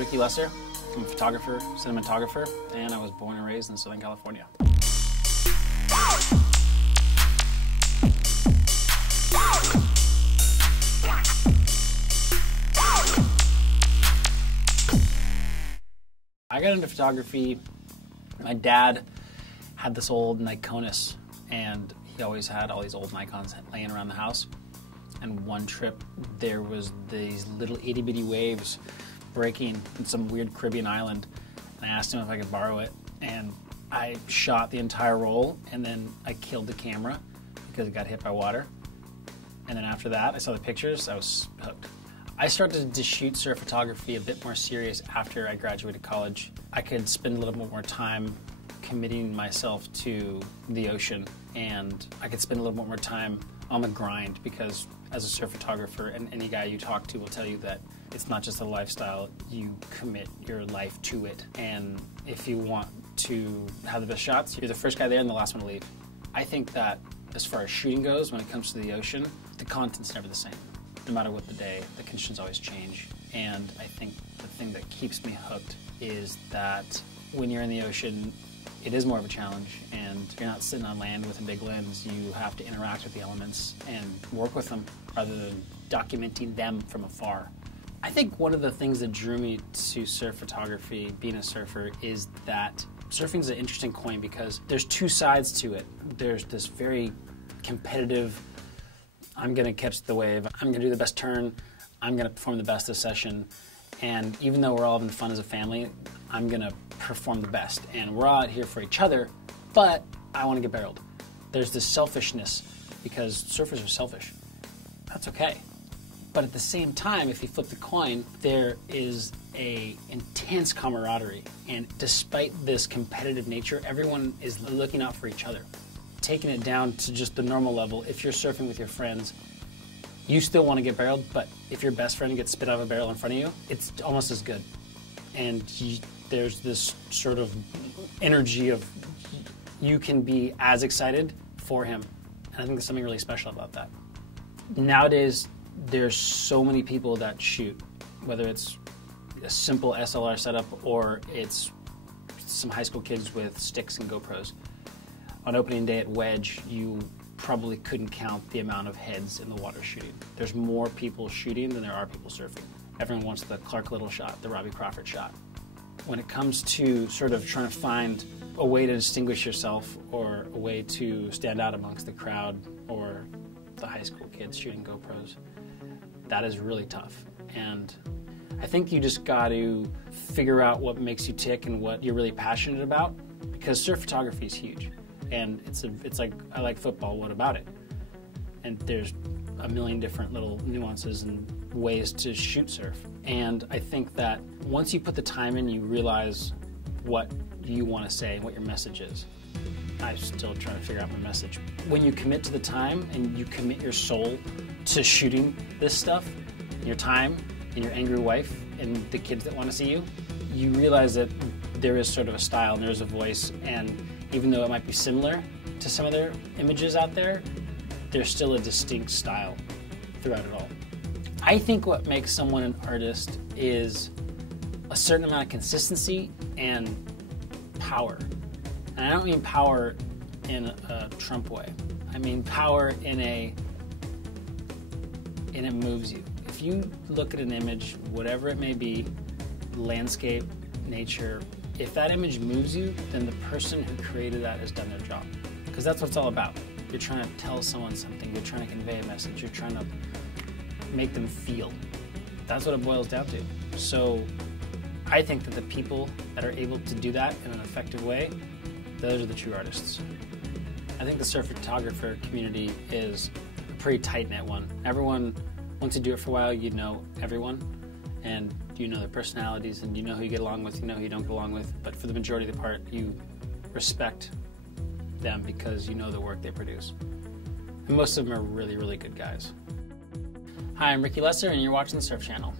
Ricky Lesser. I'm a photographer, cinematographer, and I was born and raised in Southern California. I got into photography. My dad had this old Nikonus, and he always had all these old Nikons laying around the house. And one trip, there was these little itty-bitty waves breaking in some weird Caribbean island. And I asked him if I could borrow it, and I shot the entire roll, and then I killed the camera because it got hit by water. And then after that, I saw the pictures, I was hooked. I started to shoot surf photography a bit more serious after I graduated college. I could spend a little bit more time committing myself to the ocean, and I could spend a little bit more time on the grind, because as a surf photographer, and any guy you talk to will tell you that it's not just a lifestyle, you commit your life to it. And if you want to have the best shots, you're the first guy there and the last one to leave. I think that as far as shooting goes, when it comes to the ocean, the content's never the same. No matter what the day, the conditions always change. And I think the thing that keeps me hooked is that when you're in the ocean, it is more of a challenge, and you're not sitting on land with a big lens. You have to interact with the elements and work with them rather than documenting them from afar. I think one of the things that drew me to surf photography, being a surfer, is that surfing is an interesting coin because there's two sides to it. There's this very competitive, I'm going to catch the wave, I'm going to do the best turn, I'm going to perform the best this session, and even though we're all having fun as a family, I'm going to perform the best. And we're all out here for each other, but I want to get barreled. There's this selfishness, because surfers are selfish. That's okay. But at the same time, if you flip the coin, there is a intense camaraderie. And despite this competitive nature, everyone is looking out for each other. Taking it down to just the normal level, if you're surfing with your friends, you still want to get barreled, but if your best friend gets spit out of a barrel in front of you, it's almost as good. And there's this sort of energy of you can be as excited for him. And I think there's something really special about that. Nowadays, there's so many people that shoot, whether it's a simple SLR setup or it's some high school kids with sticks and GoPros. On opening day at Wedge, you probably couldn't count the amount of heads in the water shooting. There's more people shooting than there are people surfing. Everyone wants the Clark Little shot, the Robbie Crawford shot. When it comes to sort of trying to find a way to distinguish yourself or a way to stand out amongst the crowd or the high school kids shooting GoPros, that is really tough. And I think you just got to figure out what makes you tick and what you're really passionate about, because surf photography is huge. And it's like, I like football, what about it? And there's a million different little nuances and ways to shoot surf. And I think that once you put the time in, you realize what you want to say and what your message is. I'm still trying to figure out my message. When you commit to the time and you commit your soul to shooting this stuff, your time and your angry wife and the kids that want to see you, you realize that there is sort of a style and there's a voice, and even though it might be similar to some other images out there, there's still a distinct style throughout it all. I think what makes someone an artist is a certain amount of consistency and power. And I don't mean power in a Trump way. I mean power in it moves you. If you look at an image, whatever it may be, landscape, nature, if that image moves you, then the person who created that has done their job. Because that's what it's all about. You're trying to tell someone something, you're trying to convey a message, you're trying to make them feel. That's what it boils down to. So I think that the people that are able to do that in an effective way, those are the true artists. I think the surf photographer community is a pretty tight-knit one. Everyone, once you do it for a while, you know everyone, and you know their personalities, and you know who you get along with, you know who you don't get along with, but for the majority of the part, you respect them because you know the work they produce. And most of them are really, really good guys. Hi, I'm Ricky Lesser, and you're watching the Surf Channel.